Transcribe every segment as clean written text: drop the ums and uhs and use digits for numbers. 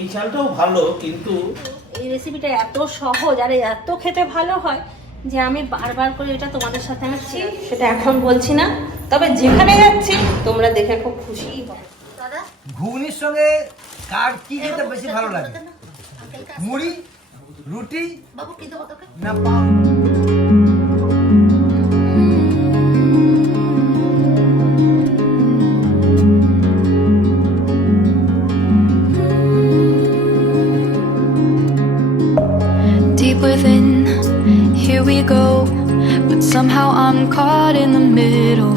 এই চালটাও ভালো, কিন্তু এই রেসিপিটা এত সহজ আর এত খেতে ভালো হয় যে আমি বারবার করে এটা তোমাদের সাথে আসছি, সেটা এখন বলছি না, তবে যেখানে যাচ্ছি তোমরা দেখে খুব খুশিই হবে। ঘুগনির সঙ্গে কার কি খেতে বেশি ভালো লাগে? মুড়ি, রুটি না পাও? Deep within, here we go, but somehow I'm caught in the middle.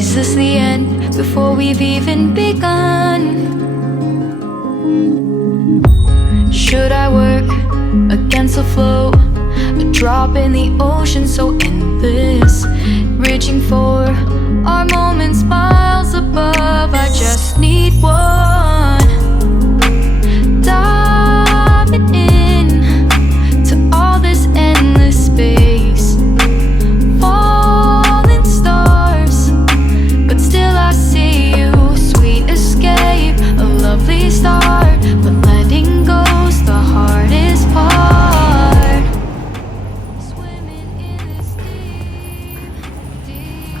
Is this the end before we've even begun? Should I work against the flow, a drop in the ocean so endless, reaching for our moments miles above? I just need one, diving in to all this endless space, falling stars, but still I see you. Sweet escape, a lovely start, but letting go's the hardest part. Swimming in this deep, deep.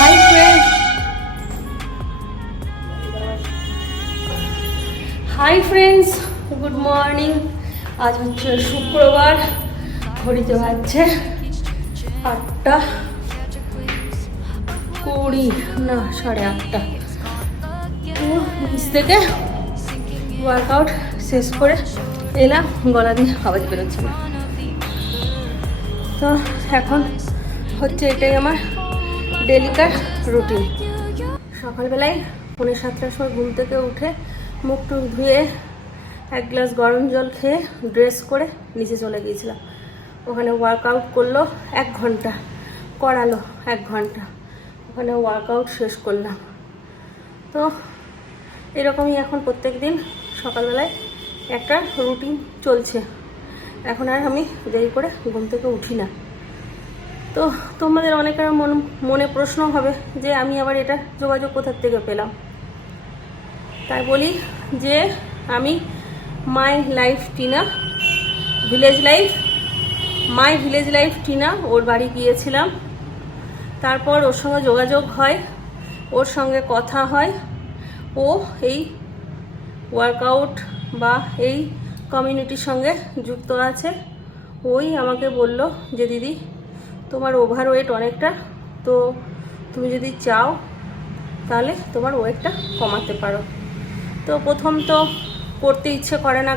Hi friends, hi friends, good morning. আজ হচ্ছে শুক্রবার, ঘড়িতে বাজছে 8:20 না 8:30। তো নিচ থেকে workout শেষ করে এলাম, গলা দিয়ে আওয়াজ বেরোচ্ছে না। তো এখন হচ্ছে এটাই আমার ডেলিকার রুটিন। সকালবেলায় 6:45-র সময় ঘুম থেকে উঠে মুখ টুক ধুয়ে এক গ্লাস গরম জল খেয়ে ড্রেস করে নিচে চলে গিয়েছিলাম। ওখানে ওয়ার্কআউট করলো 1 ঘন্টা, করালো 1 ঘন্টা, ওখানে ওয়ার্কআউট শেষ করলাম। তো এরকমই এখন প্রত্যেক দিন সকালবেলায় একটা রুটিন চলছে। এখন আর আমি দেরি করে ঘুম থেকে উঠি না। তো তোমাদের অনেকের মনে প্রশ্ন হবে যে আমি আবার এটা যোগাযোগ কোথার থেকে পেলাম। তাই বলি যে আমি my life Tina, my village life Tina, ওর বাড়ি গিয়েছিলাম। তারপর ওর সঙ্গে যোগাযোগ হয়, ওর সঙ্গে কথা হয়। ও এই ওয়ার্কআউট বা এই কমিউনিটির সঙ্গে যুক্ত আছে। ওই আমাকে বলল যে দিদি তোমার ওভারওয়েট অনেকটা, তো তুমি যদি চাও তাহলে তোমার ওয়েটটা কমাতে পারো। তো প্রথম তো করতে ইচ্ছে করে না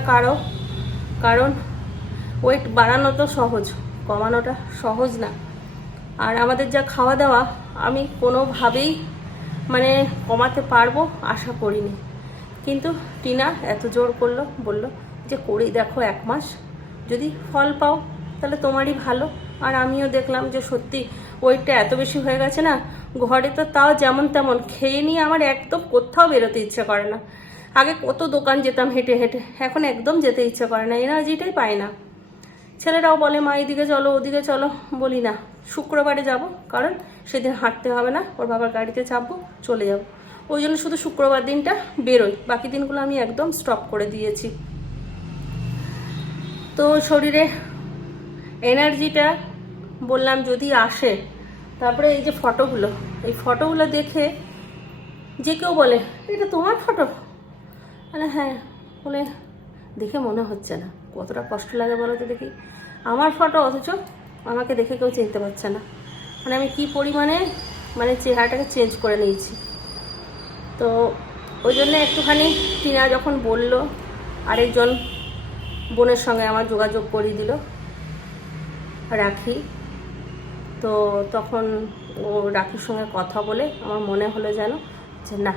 কারণ ওয়েট বাড়ানো তো সহজ, কমানোটা সহজ না। আর আমাদের যা খাওয়া দাওয়া আমি কোনোভাবেই মানে কমাতে পারবো আশা করিনি। কিন্তু টিনা এত জোর করলো, বলল যে করেই দেখো 1 মাস, যদি ফল পাও তাহলে তোমারই ভালো। আর আমিও দেখলাম যে সত্যি ওয়েটটা এত বেশি হয়ে গেছে না, ঘরে তো তাও যেমন তেমন খেয়ে নিয়ে আমার একদম কোথাও বেরোতে ইচ্ছে করে না। আগে কত দোকান যেতাম হেঁটে হেঁটে, এখন একদম যেতে ইচ্ছে করে না, এনার্জিটাই পাই না। ছেলেরাও বলে মা এদিকে চলো ওদিকে চলো, বলি না, শুক্রবারে যাব, কারণ সেদিন হাঁটতে হবে না, ওর বাবার গাড়িতে চাপবো চলে যাব। ওই জন্য শুধু শুক্রবার দিনটা বেরোই, বাকি দিনগুলো আমি একদম স্টপ করে দিয়েছি। তো শরীরে এনার্জিটা বললাম যদি আসে, তারপরে এই যে ফটোগুলো, এই ফটোগুলো দেখে যে কেউ বলে এটা তোমার ফটো, মানে হ্যাঁ, বলে দেখে মনে হচ্ছে না। কতটা কষ্ট লাগে বলো তো দেখি, আমার ফটো, অথচ আমাকে দেখে কেউ চিনতে পারছে না। মানে আমি কি পরিমাণে মানে চেহারাটাকে চেঞ্জ করে নিয়েছি। তো ওই জন্য একটুখানি টিনা যখন বলল, আরেকজন বোনের সঙ্গে আমার যোগাযোগ করিয়ে দিল রাখি। তো তখন ও রাখির সঙ্গে কথা বলে আমার মনে হলো যেন যে না,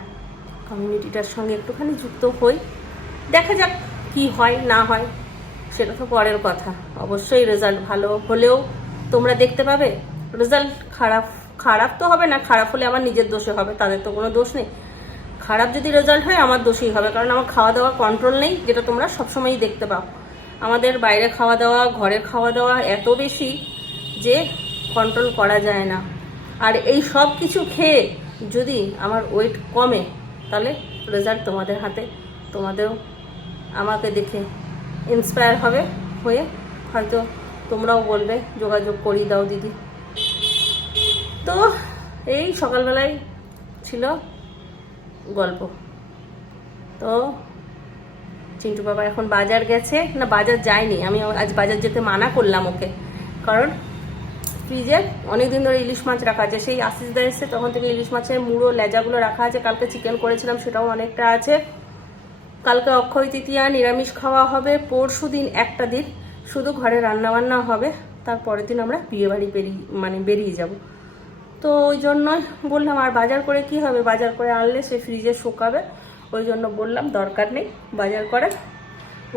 কমিউনিটিটার সঙ্গে একটুখানি যুক্ত হই, দেখা যাক কি হয় না হয়, সেটা তো পরের কথা। অবশ্যই রেজাল্ট ভালো হলেও তোমরা দেখতে পাবে, রেজাল্ট খারাপ তো হবে না, খারাপ হলে আমার নিজের দোষে হবে, তাদের তো কোনো দোষ নেই। খারাপ যদি রেজাল্ট হয় আমার দোষই হবে, কারণ আমার খাওয়া দাওয়া কন্ট্রোল নেই, যেটা তোমরা সবসময়ই দেখতে পাও। আমাদের বাইরে খাওয়া দাওয়া, ঘরের খাওয়া দাওয়া এত বেশি যে কন্ট্রোল করা যায় না। আর এই সব কিছু খেয়ে যদি আমার ওয়েট কমে তাহলে রেজাল্ট তোমাদের হাতে, তোমাদেরও আমাকে দেখে ইন্সপায়ার হবে, হয়ে হয়তো তোমরাও বলবে যোগাযোগ করিয়ে দাও দিদি। তো এই সকালবেলায় ছিল গল্প। তো চিন্টু বাবা এখন বাজার গেছে, না বাজার যায়নি, আমি আজ বাজার যেতে মানা করলাম ওকে, কারণ ফ্রিজে অনেকদিন ধরে ইলিশ মাছ রাখা আছে, সেই আশিস দা এসছে তখন থেকে ইলিশ মাছের মুড়ো লেজাগুলো রাখা আছে, কালকে চিকেন করেছিলাম সেটাও অনেকটা আছে, কালকে অক্ষয় তৃতীয়া নিরামিষ খাওয়া হবে, পরশু দিন একটা দিন শুধু ঘরে রান্নাবান্না হবে, তারপরের দিন আমরা বিয়েবাড়ি বেরিয়ে যাব। তো ওই জন্যই বললাম আর বাজার করে কি হবে, বাজার করে আনলে সে ফ্রিজে শুকাবে, ওই জন্য বললাম দরকার নেই বাজার করে।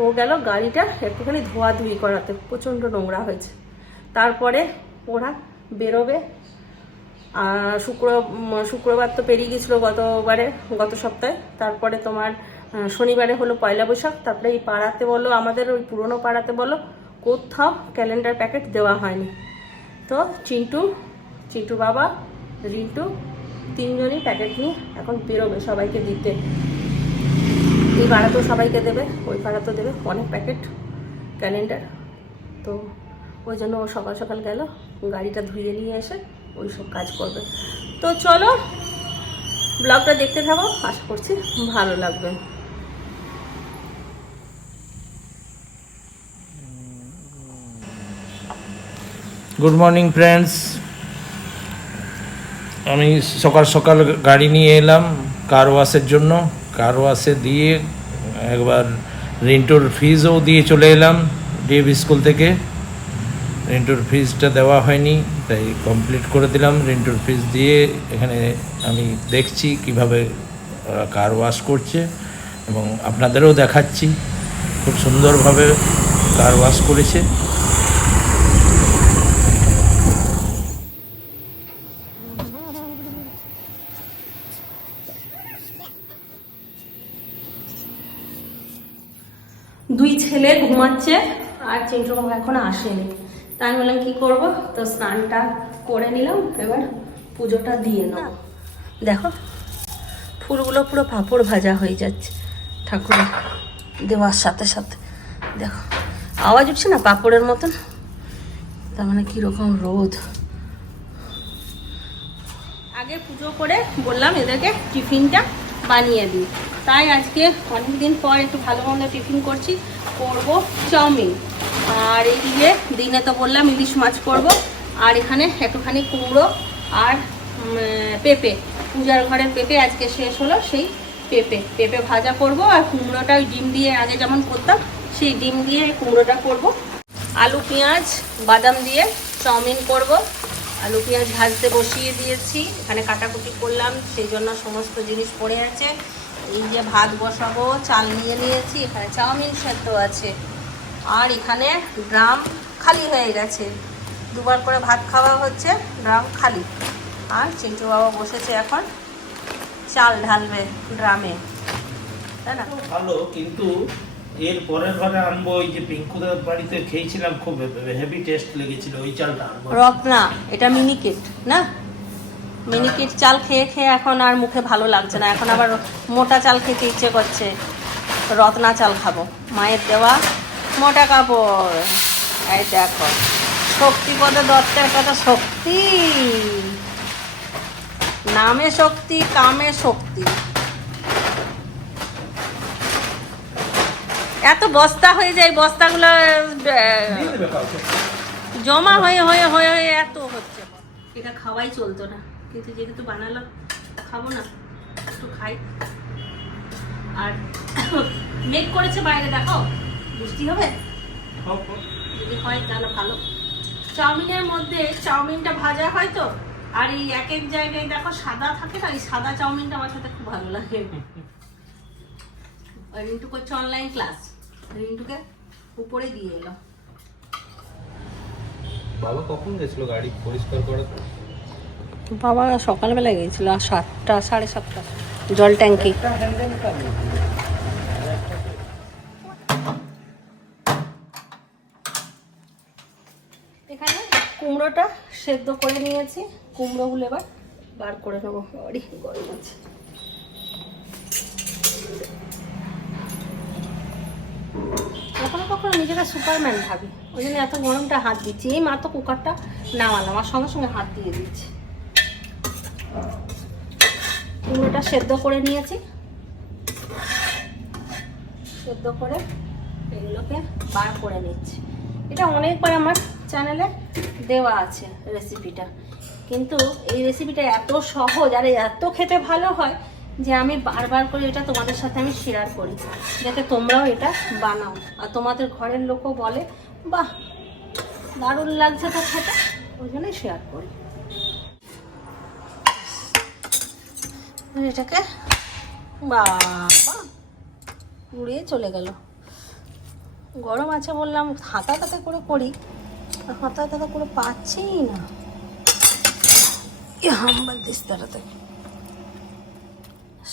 ও গেল গাড়িটা একটুখানি ধোয়াধুয়ি করাতে, প্রচণ্ড নোংরা হয়েছে। তারপরে ওরা বেরোবে, শুক্রবার তো পেরিয়ে গেছিলো গত সপ্তাহে, তারপরে তোমার শনিবারে হলো পয়লা বৈশাখ, তারপরে এই পাড়াতে বলো, আমাদের ওই পুরনো পাড়াতে বলো, কোথাও ক্যালেন্ডার প্যাকেট দেওয়া হয়নি। তো চিন্টু বাবা, রিন্টু তিনজনই প্যাকেট নিয়ে এখন বেরোবে সবাইকে দিতে। এই পাড়াতেও সবাইকে দেবে, ওই পাড়াতেও দেবে, অনেক প্যাকেট ক্যালেন্ডার। তো ওই জন্য ও সকাল সকাল গেল, গাড়িটা ধুয়ে নিয়ে এসে ওই সব কাজ করবে। তো চলো ব্লগটা দেখতে থাকো, আশা করছি ভালো লাগবে। গুড মর্নিং ফ্রেন্ডস, আমি সকাল সকাল গাড়ি নিয়ে এলাম কার ওয়াশের জন্য। কার ওয়াশে দিয়ে একবার রিন্টুর ফিজও দিয়ে চলে এলাম ডিএভি স্কুল থেকে। রিন্টুর ফিজটা দেওয়া হয়নি, তাই কমপ্লিট করে দিলাম। রিন্টুর ফিজ দিয়ে এখানে আমি দেখছি কিভাবে ওরা কার ওয়াশ করছে এবং আপনাদেরও দেখাচ্ছি খুব সুন্দরভাবে কার ওয়াশ করেছে। দুই ছেলে ঘুমাচ্ছে আর চিন্টু বাবা এখন আসেনি, তাই আমি বললাম কি করবো, তো স্নানটা করে নিলাম, এবার পুজোটা দিয়ে নেব। দেখো ফুলগুলো পুরো পাঁপড় ভাজা হয়ে যাচ্ছে ঠাকুর দেওয়ার সাথে সাথে, দেখো আওয়াজ উঠছে না পাঁপড়ের মতন, তার মানে কীরকম রোদ। আগে পুজো করে বললাম এদেরকে টিফিনটা বানিয়ে দিই, তাই আজকে অনেকদিন পর একটু ভালো মন্দ টিফিন করব চাউমিন। আর এইদিকে দিনে তো বললাম ইলিশ মাছ করব, আর এখানে একটুখানি কুমড়ো আর পেঁপে, পূজার ঘরের পেঁপে আজকে শেষ হলো, সেই পেঁপে ভাজা করব। আর কুমড়োটা ওই ডিম দিয়ে আগে যেমন করতাম সেই ডিম দিয়ে কুমড়োটা করব। আলু পেঁয়াজ বাদাম দিয়ে চাউমিন করব। আলু পেঁয়াজ ভাজতে বসিয়ে দিয়েছি, এখানে কাটাকুটি করলাম, সেই জন্য সমস্ত জিনিস পড়ে আছে। এই যে ভাত বসাবো, চাল নিয়ে নিয়েছি, এখানে চাউমিন সেদ্ধ আছে, আর এখানে ড্রাম খালি হয়ে গেছে, দুবার করে ভাত খাওয়া হচ্ছে, ড্রাম খালি। আর চিন্টু বাবা বসেছে এখন চাল ঢালবে ড্রামে, তাই না? ভালো, কিন্তু এর পরের ঘরে আনবো, ওই যে পিঙ্কুদের বাড়িতে খেয়েছিলাম, খুব হেভি টেস্ট লেগেছিল ওই চালটা। রত্না, এটা মিনিকেট না, মিনিকেট চাল খেয়ে খেয়ে এখন আর মুখে ভালো লাগছে না, এখন আবার মোটা চাল খেতে ইচ্ছে করছে, রত্না চাল খাবো, মায়ের দেওয়া মোটা কাপড়। এই দেখো শক্তিপদ দত্তের কথা, শক্তি নামে শক্তি, কামে শক্তি। এত বস্তা হয়ে যায়, বস্তাগুলো জমা হয়ে হয়ে হয়ে হয়ে এত হচ্ছে, এটা খাওয়াই চলতো না, কিন্তু যেহেতু বানালাম খাবো না, একটু খাই। আর মেঘ করেছে বাইরে, দেখো বৃষ্টি হবে, যদি হয় তাহলে ভালো। চাউমিনের মধ্যে চাউমিনটা ভাজা হয় তো, আর এই এক এক জায়গায় দেখো সাদা থাকে না, এই সাদা চাউমিনটা আমার সাথে খুব ভালো লাগে। রিন্টু করছে অনলাইন ক্লাস, রিন্টুকে উপরে দিয়ে এলো। বাবা কখন গেছিল গাড়ি পরিষ্কার করাতে? বাবা সকালবেলা গিয়েছিল 7টা 7:30, জল ট্যাঙ্কি। এখানে কুমড়োটা সেদ্ধ করে নিয়েছি, কুমড়োগুলো এবার বার করে নেবো। বাড়ি গরম আছে। কখনো কখনো নিজেকে সুপারম্যান ভাবি, ওই জন্য এত গরমটা হাত দিচ্ছি। এই মাত্র কুকারটা নামালাম আর সঙ্গে সঙ্গে হাত দিয়ে দিচ্ছি। কুমড়োটা সেদ্ধ করে নিয়েছি, সেদ্ধ করে এগুলোকে বার করে নিচ্ছি। এটা অনেকবার আমার চ্যানেলে দেওয়া আছে রেসিপিটা, কিন্তু এই রেসিপিটা এত সহজ আর এত খেতে ভালো হয় যে আমি বারবার করে এটা তোমাদের সাথে আমি শেয়ার করি, যাতে তোমরাও এটা বানাও আর তোমাদের ঘরের লোকও বলে বাহ দারুণ লাগছে তো খেতে, ওই জন্যই শেয়ার করি। এটাকে বাবা উড়িয়ে চলে গেল। গরম আছে বললাম হাতা হাতা করে করি, আর হাতা হাতা করে পাচ্ছি না। হাম্বার দিস তারাতে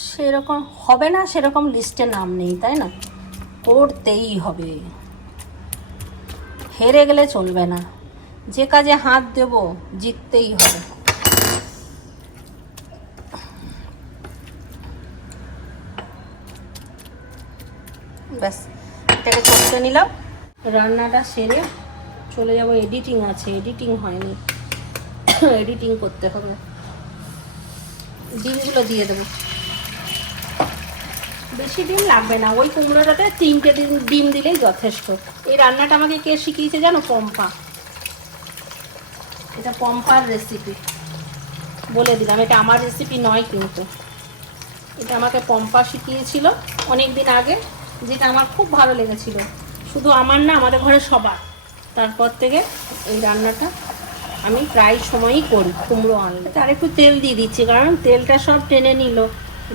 সেরকম হবে না, সেরকম লিস্টে নাম নেই, তাই না? করতেই হবে, হেরে গেলে চলবে না। যে কাজে হাত দেব জিততেই হবে। ব্যাস এটাকে করতে নিলাম। রান্নাটা সেরে চলে যাব, এডিটিং আছে, এডিটিং হয়নি, এডিটিং করতে হবে। ডিমগুলো দিয়ে দেবো, বেশি ডিম লাগবে না, ওই কুমড়োটাতে 3টে ডিম দিলেই যথেষ্ট। এই রান্নাটা আমাকে কে শিখিয়েছে জানো? পম্পা। এটা পম্পার রেসিপি, বলে দিলাম, এটা আমার রেসিপি নয় কিন্তু, এটা আমাকে পম্পা শিখিয়েছিল অনেক দিন আগে, যেটা আমার খুব ভালো লেগেছিল। শুধু আমার না, আমাদের ঘরে সবার। তারপর থেকে এই রান্নাটা আমি প্রায় সময়ই করি কুমড়ো আনলে। আর একটু তেল দিয়ে দিচ্ছি, কারণ তেলটা সব টেনে নিল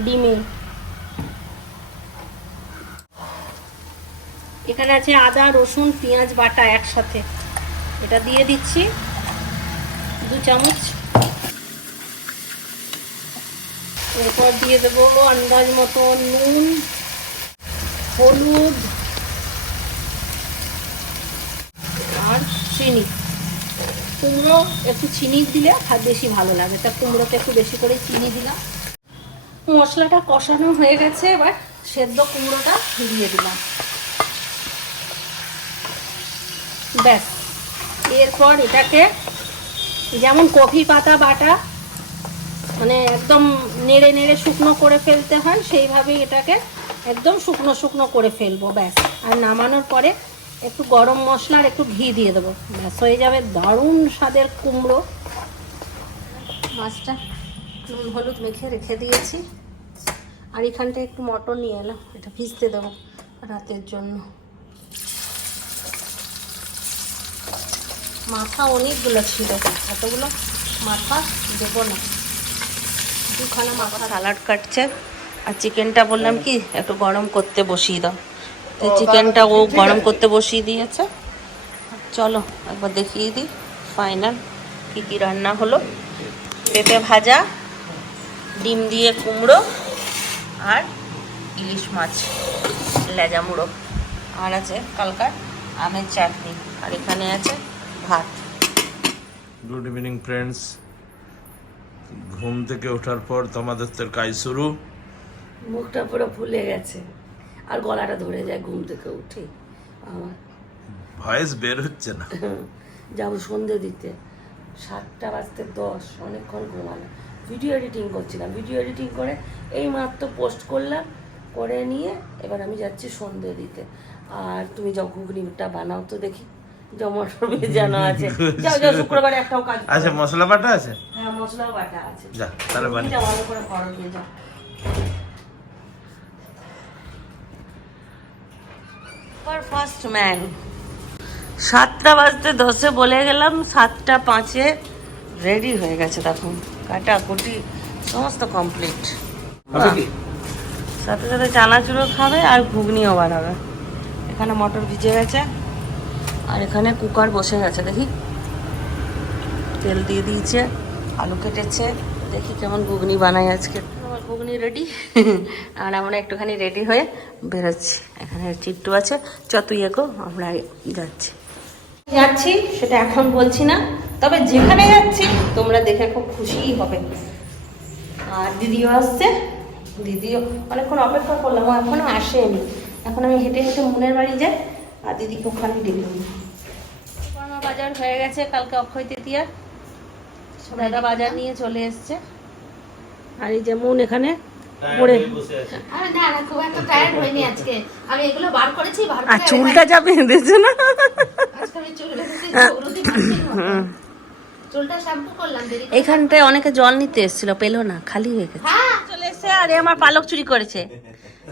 ডিমে। এখানে আছে আদা রসুন পেঁয়াজ বাটা একসাথে, এটা দিয়ে দিচ্ছি 2 চামচ। এরপর দিয়ে দেবো আন্দাজ মতো নুন, হলুদ আর চিনি। কুমড়ো একটু চিনি দিলে বেশি ভালো লাগে, তা কুমড়োতে একটু বেশি করে চিনি দিলাম। মশলাটা কষানো হয়ে গেছে, এবার সেদ্ধ কুমড়োটা দিয়ে দিলাম। ব্যাস, এরপর এটাকে যেমন কফি পাতা বাটা মানে একদম নেড়ে নেড়ে শুকনো করে ফেলতে হয়, সেইভাবেই এটাকে একদম শুকনো শুকনো করে ফেলবো। ব্যাস, আর নামানোর পরে একটু গরম মশলা আর একটু ঘি দিয়ে দেবো, ব্যাস হয়ে যাবে দারুণ স্বাদের কুমড়ো। মাছটা নুন হলুদ মেখে রেখে দিয়েছি, আর এখানটায় একটু মটর নিয়ে এলাম, এটা ভিজতে দেবো রাতের জন্য। মাথা অনেকগুলো ছিল, এতগুলো মাথা দেবো না, 2খানা মাথা। স্যালাড কাটছে, আর চিকেনটা বললাম কি একটু গরম করতে বসিয়ে দাও, তো চিকেনটা ও গরম করতে বসিয়ে দিয়েছে। চলো একবার দেখিয়ে দিই ফাইনাল কী কী রান্না হলো। পেঁপে ভাজা, ডিম দিয়ে কুমড়ো, আর ইলিশ মাছ লেজা মুড়ো, আর আছে কালকার আমের চাটনি, আর এখানে আছে ভাত। গুড ইভিনিং ফ্রেন্ডস, ঘুম থেকে ওঠার পর তোমাদের তো কাজ শুরু। মুখটা পুরো ফুলে গেছে আর গলাটা ধরে যায় ঘুম থেকে উঠে আমার। ভয়েস বের হচ্ছে না। যাবো সন্ধে দিতে, 7টা বাজতে 10, অনেকক্ষণ ঘুমালাম। ভিডিও এডিটিং করছিলাম, ভিডিও এডিটিং করে এই মাত্র পোস্ট করলাম, করে নিয়ে এবার আমি যাচ্ছি সন্ধে দিতে। আর তুমি যাও ঘুগনিটা বানাও তো দেখি, যাও মটর ভেজানো আছে, যাও যাও, শুক্রবারে একটাও কাজ। আচ্ছা, মশলা বাটা আছে? হ্যাঁ, মশলাও বাটা আছে, যা তাহলে বানি। যাও ভালো করে করো, দিয়ে যাও। First man. 7টা বাজতে 10 বলে গেলাম, 7টা 5 রেডি হয়ে গেছে। দেখুন কাটাকুটি সমস্ত কমপ্লিট। সাথে সাথে চানাচুরও খাবে আর ঘুগনিও বানাবে। এখানে মটর ভিজে গেছে, আর এখানে কুকার বসে গেছে, দেখি তেল দিয়ে দিয়েছে, আলু কেটেছে, দেখি কেমন ঘুগনি বানাই আজকে। আমার ঘুগনি রেডি, আর আমরা একটুখানি রেডি হয়ে বেরোচ্ছি। এখানে চিট্টু আছে, চ তুই এগো, আমরা যাচ্ছি। যাচ্ছি সেটা এখন বলছি না, তবে যেখানে যাচ্ছি তোমরা দেখে খুব খুশিই হবে। আর দিদিও আসছে, দিদিও অনেকক্ষণ অপেক্ষা করলাম, ও এখনো আসেনি। এখন আমি হেঁটে হেঁটে মুনের বাড়ি যাই আর দিদিকে ওখানে ডেকে নিই। আমার বাজার হয়ে গেছে, কালকে অক্ষয় তৃতীয়া, দাদা বাজার নিয়ে চলে এসছে। আর এই যে মুন এখানে পড়ে আরে না না, খুব একটা টায়ার্ড হয়নি আজকে। আমি এগুলো বার করেছি, বার আর করে চুলটা যা বেঁধেছে না, আজকে আমি চুল বেঁধেছি, চুলটি মারছি না। চুলটা শ্যাম্পু করলাম দেরি করে। এইখানটায় অনেকে জল নিতে এসেছিল, পেলো না, খালি হয়ে গেছে। হ্যাঁ, চলে এসছে আর এ আমার পালক চুরি করেছে।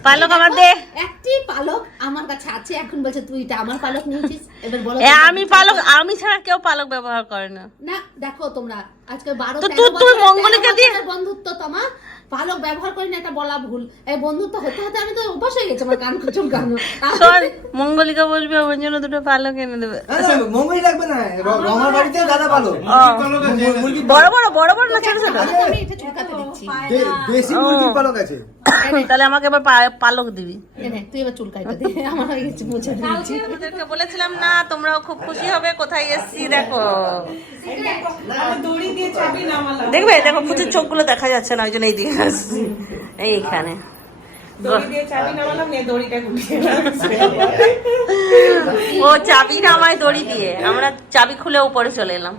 পালক আমার দে। একটি পালক আমার কাছে আছে, এখন বলছে তুই এটা আমার পালক নিয়েছিস। এবার বলো আমি পালক, আমি ছাড়া কেউ পালক ব্যবহার করে না। না, দেখো তোমরা আজকে 12 তো 13 তুই বছরের মঙ্গলিকা দিয়ে- বন্ধুত্ব তোমার, পালক ব্যবহার করি না এটা বলা ভুল। এই বন্ধুত্ব হতে হতে আমি তো অভ্যাস হয়ে গেছে আমার কান চুল কানো। শোন, মঙ্গলিকা বলবি আমার জন্য দুটো পালক এনে দেবে। মঙ্গল লাগবে না, রমার বাড়িতে দাদা ভালো মুরগি বড় বড় বড় বড় না ছোট ছোট? আমি এটা চুলকাতে দিচ্ছি। দেশি মুরগির পালক আছে। তাহলে আমাকে এবার পালক দিবি। নে, তুই এবার চুল কাটা দে, আমার হয়ে গেছে মুছে দিচ্ছি। ওদেরকে বলেছিলাম না, তোমরাও খুব খুশি হবে। কোথায় এসছি দেখো, দেখবে দেখো পুচুর চোখগুলো দেখা যাচ্ছে না, ওই জন্য এইদিকে আসছি। এইখানে ও চাবি নামায় দড়ি দিয়ে, আমরা চাবি খুলে উপরে চলে এলাম।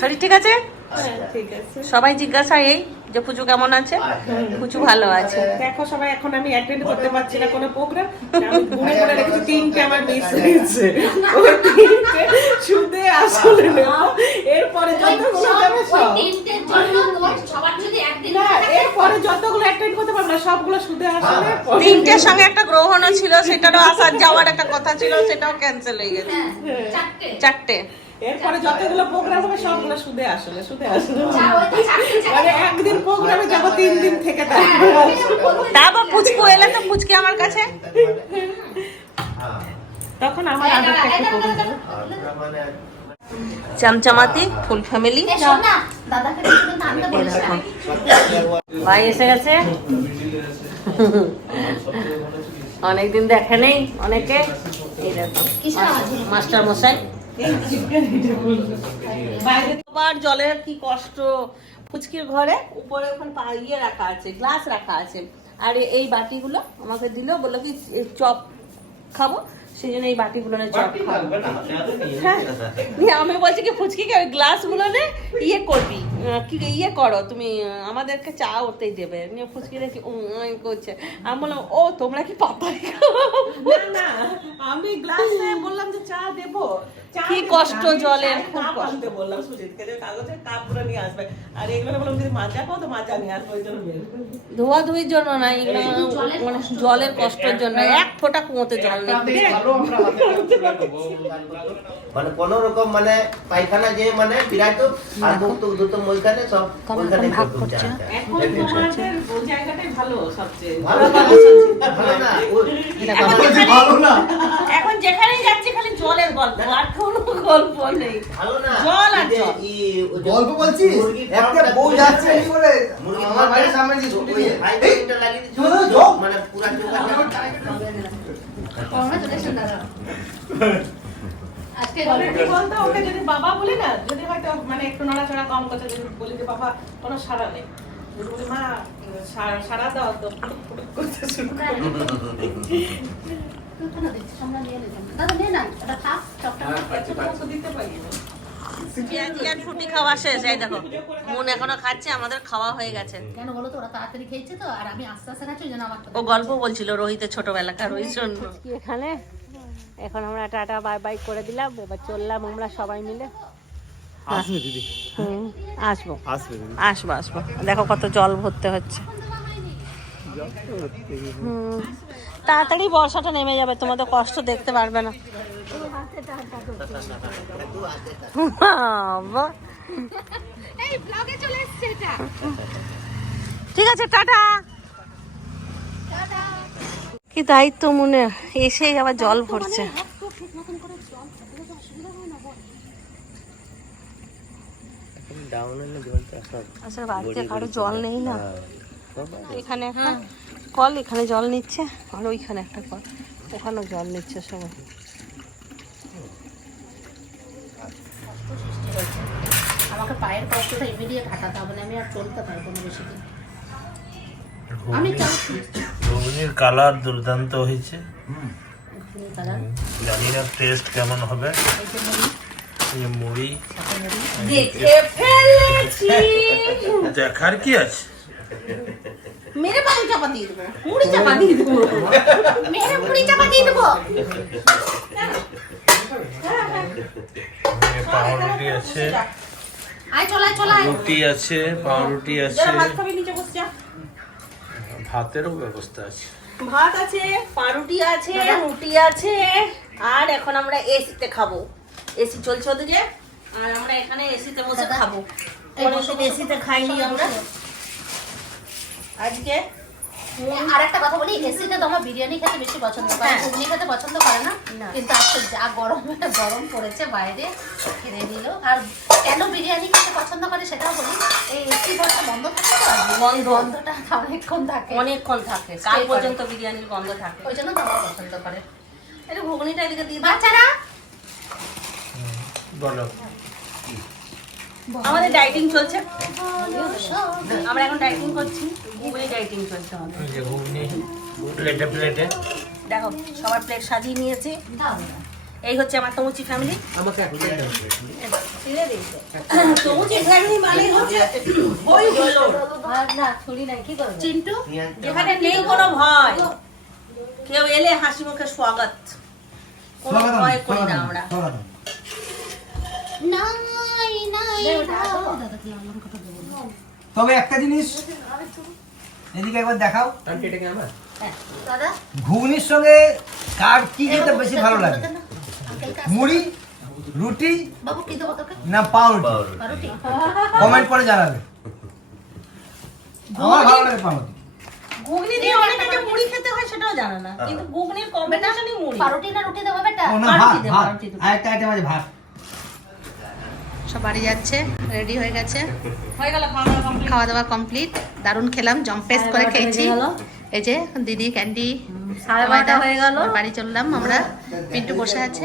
শরীর ঠিক আছে? সবাই জিজ্ঞাসা এই যে পুচু কেমন আছে? পুচু ভালো আছে। দেখো সবাই, এখন আমি অ্যাটেন্ড করতে পারছি না কোনো প্রোগ্রাম, আমি গুনে গুনে রেখেছি, 3টে আমার মিস হয়েছে। ওই 3টে শুধু আসলে নেব, এরপরে যতগুলো যাবে সব, তিনটের জন্য তোর সবার যদি একদিন না এরপরে যতগুলো অ্যাটেন্ড করতে পারবো না সবগুলো শুধু আসলে। তিনটের সঙ্গে একটা গ্রহণও ছিল, সেটারও আসার যাওয়ার একটা কথা ছিল, সেটাও ক্যান্সেল হয়ে গেছে। চারটে চারটে। এরপরে যতগুলো প্রোগ্রাম হবে সবগুলো শুধু আসলে শুধু আসলে, চারটে মানে একদিন প্রোগ্রামে যাবো 3 দিন থেকে থাকবো। তারপর পুচকু এলে তো পুচকি আমার কাছে তখন আমার আদরটা একটু কমে যাবে। চামচামাতি ফুল ফ্যামিলি। দাদাকে কিছু নামটা বলিস না। ভাই এসে গেছে, অনেকদিন দেখে নেই অনেকে। এই দেখো মাস্টার মশাই। আবার জলের কি কষ্ট। ফুচকির ঘরে উপরে ওখানে ইয়ে রাখা আছে, গ্লাস রাখা আছে, আর এই বাটিগুলো আমাকে দিল, বললো কি এই চপ খাবো, সেই জন্য এই বাটিগুলো চপ খাবো। হ্যাঁ, দিয়ে আমি বলছি কি ফুচকিকে ওই গ্লাসগুলো ইয়ে করবি, কি ইয়ে করো তুমি, আমাদেরকে চা ওতেই দেবে। নিয়ে ফুচকি দেখি করছে, আমি বললাম ও তোমরা কি পাতাই না আমি গ্লাসে বললাম যে চা দেবো, চা কি দেবো কষ্ট না, আমি জলের, চায়ের খুব কাপ কষ্ট। আনতে বললাম সুজিতকে যে কাগজের কাপগুলো নিয়ে আসবে, আর এগুলো বললাম যদি মাজা পাও তো মাজা নিয়ে আসবে, ওই জন্য বের করে দিই। ধোয়াধুয়ির জন্য না, এগুলো মানে জলের কষ্টের জন্য। এক ফোঁটা কুয়োতে জল নেই। মানে কোন রকম মানে পায়খানা যে মানে বিরাট আর মুখ টুক দুটো মলখানে সব ওখানে ভাগ করছে। এখন তোমাদের ওই জায়গাটাই ভালো সবচেয়ে ভালো না ভালো না এখন যেখানেই যাচ্ছি খালি জলের গল্প, আর কোনো গল্প নেই। ভালো না জল আর জল। গল্প বলছিস, একটা বউ যাচ্ছে এই বলে মুরগি আমার বাড়ির সামনে যে ছুটি ওই দিয়ে হাইড্রোজেনটা লাগিয়ে দিচ্ছ জল। মানে পুরা Congratulations, দাদা। আজকে বলে কি বলতো, ওকে যদি বাবা বলি না, যদি হয়তো মানে একটু নড়াচড়া কম করছে, যদি বলি যে বাবা কোনো সাড়া নেই, যদি বলি মা সাড়া দাও, তো ফুটফুট করতে শুরু করে। তুই কেন দিচ্ছিস? আমরা নিয়ে নিলাম। দাদা নে না, এটা থাক, চপটা নে। তো দিতে পারি না। পেঁয়াজি আর ফুটি খাওয়া শেষ। এই দেখো মন এখনো খাচ্ছে, আমাদের খাওয়া হয়ে গেছে। কেন বলো তো, ওরা তাড়াতাড়ি খেয়েছে তো, আর আমি আস্তে আস্তে খাচ্ছি, ওই জন্য আমার ও গল্প বলছিল রোহিতের ছোটবেলাকার, ওই জন্য। এখানে এখন আমরা টাটা বাই বাই করে দিলাম, এবার চললাম আমরা সবাই মিলে। আসবে দিদি, আসবো আসবে দিদি। আসবো আসবো। দেখো কত জল ভরতে হচ্ছে। তাড়াতাড়ি বর্ষাটা নেমে যাবে, তোমাদের কষ্ট দেখতে পারবে না। বাবা। এই ব্লগে চলে এসেছে এটা। ঠিক আছে, টাটা। কি দায়িত্ব মনে, এসেই আবার জল ভরছে। আচ্ছা বাড়িতে কারো জল নেই না, এখানে একটা কল, এখানে জল নিচ্ছে, আর ওইখানে একটা কল, ওখানেও জল নিচ্ছে সবাই। পায়ের কষ্টটা ইমিডিয়েট হাঁটাতে হবে না, আমি আর চলতে পারবো না বেশি দিন। আমি চলছি। ঘুগনির কালার দুর্দান্ত হয়েছে, ঘুগনির কালার, জানি না টেস্ট কেমন হবে। এই যে মুড়ি, এই মুড়ি সাথে মুড়ি। দেখে ফেলেছি। দেখার কি আছে? মেরে পানি চাপা দিয়ে দেবো, মুড়ি চাপা দিয়ে দেবো, মেরে মুড়ি চাপা দিয়ে দেবো। পাউরুটি আছে, আয় চলাই চলাই। রুটি আছে, পাউরুটি আছে, যারা ভাত খাবি নিচে বসে যা। ভাতেরও ব্যবস্থা আছে। ভাত আছে, পাউরুটি আছে, রুটি আছে, আর এখন আমরা এসিতে খাবো। এসি চলছে ওদিকে, আর আমরা এখানে এসিতে বসে খাবো। কোনোদিন এসিতে খাইনি আমরা আজকে। আর একটা কথা বলি, এসিতে তো আমার বিরিয়ানি খেতে বেশি পছন্দ করে, হ্যাঁ। ঘুগনি খেতে পছন্দ করে না। না। কিন্তু আজকে যা গরম পড়েছে বাইরে, খেয়ে দিল। আর কেন বিরিয়ানি খেতে পছন্দ করে সেটাও বলি, এই এসি ঘরটা বন্ধ থাকে তো, আর গন্ধটা অনেকক্ষণ থাকে, অনেকক্ষণ থাকে, কাল পর্যন্ত বিরিয়ানির গন্ধ থাকে। ওই জন্য তো আমার পছন্দ করে। একটু ঘুগনিটা এদিকে দিয়ে দাও। বাচ্চারা বলো। আমাদের ডাইটিং চলছে, আমরা এখন ডাইটিং করছি। ঘুগনি ডাইটিং চলছে আমাদের। এই যে ঘুগনি প্লেটে প্লেটে। দেখো সবার প্লেট সাজিয়ে নিয়েছি। এই হচ্ছে আমার তমুচি ফ্যামিলি। তমুচি ফ্যামিলি মানে হচ্ছে ওই হলো না ছুরি নাই, কি করবে? চিন্টু যেখানে নেই কোনো ভয়, কেউ এলে হাসি মুখে স্বাগত, কোনো ভয় করি না আমরা। নাই নাই তবে একটা জিনিস এদিকে একবার দেখাও, দাদা ঘুগনির সঙ্গে কার কি খেতে বেশি ভালো লাগে? মুড়ি, রুটি বাবু কি দেবো তোকে? না পাউরুটি? পাউরুটি? কমেন্ট করে জানাবে। আমার ভালো লাগে পাউরুটি। ঘুগনি দিয়ে অনেকে যে মুড়ি খেতে হয় সেটাও জানে না, কিন্তু ঘুগনির কম্বিনেশনই মুড়ি। পাউরুটি না রুটি দেবো বেটা? ও না, পাউরুটি ভাত দে, ভাত পাউরুটি দে। আরেকটা আইটেম আছে, ভাত। সব বাড়ি যাচ্ছে, রেডি হয়ে গেছে, হয়ে গেল খাওয়া দাওয়া কমপ্লিট। খাওয়া দাওয়া কমপ্লিট, দারুণ খেলাম, জম্পেস করে খেয়েছি। এই যে দিদি ক্যান্ডি, 12:30 হয়ে গেল। বাড়ি চললাম আমরা, পিন্টু বসে আছে।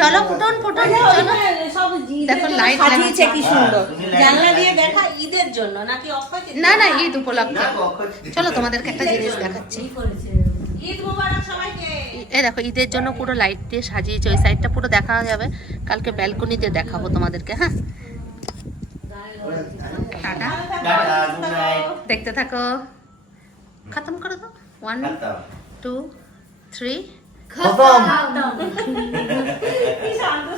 চলো পুটন পুটন চলো। সব দেখো লাইট সাজিয়েছে কি সুন্দর, জানলা দিয়ে দেখা ঈদের জন্য নাকি অক্ষয় তৃতীয়া? না না ঈদ উপলক্ষে। চলো তোমাদেরকে একটা জিনিস দেখাচ্ছি। ঈদ মুবারক সবাইকে। এই দেখো ঈদের জন্য পুরো লাইট দিয়ে সাজিয়েছে, ওই সাইডটা পুরো দেখা যাবে, কালকে ব্যালকনিতে দেখাবো তোমাদেরকে। হ্যাঁ টাটা, টাটা, গুড নাইট। দেখতে থাকো। খতম করে দাও, 1 2 3 খতম। কি শান্ত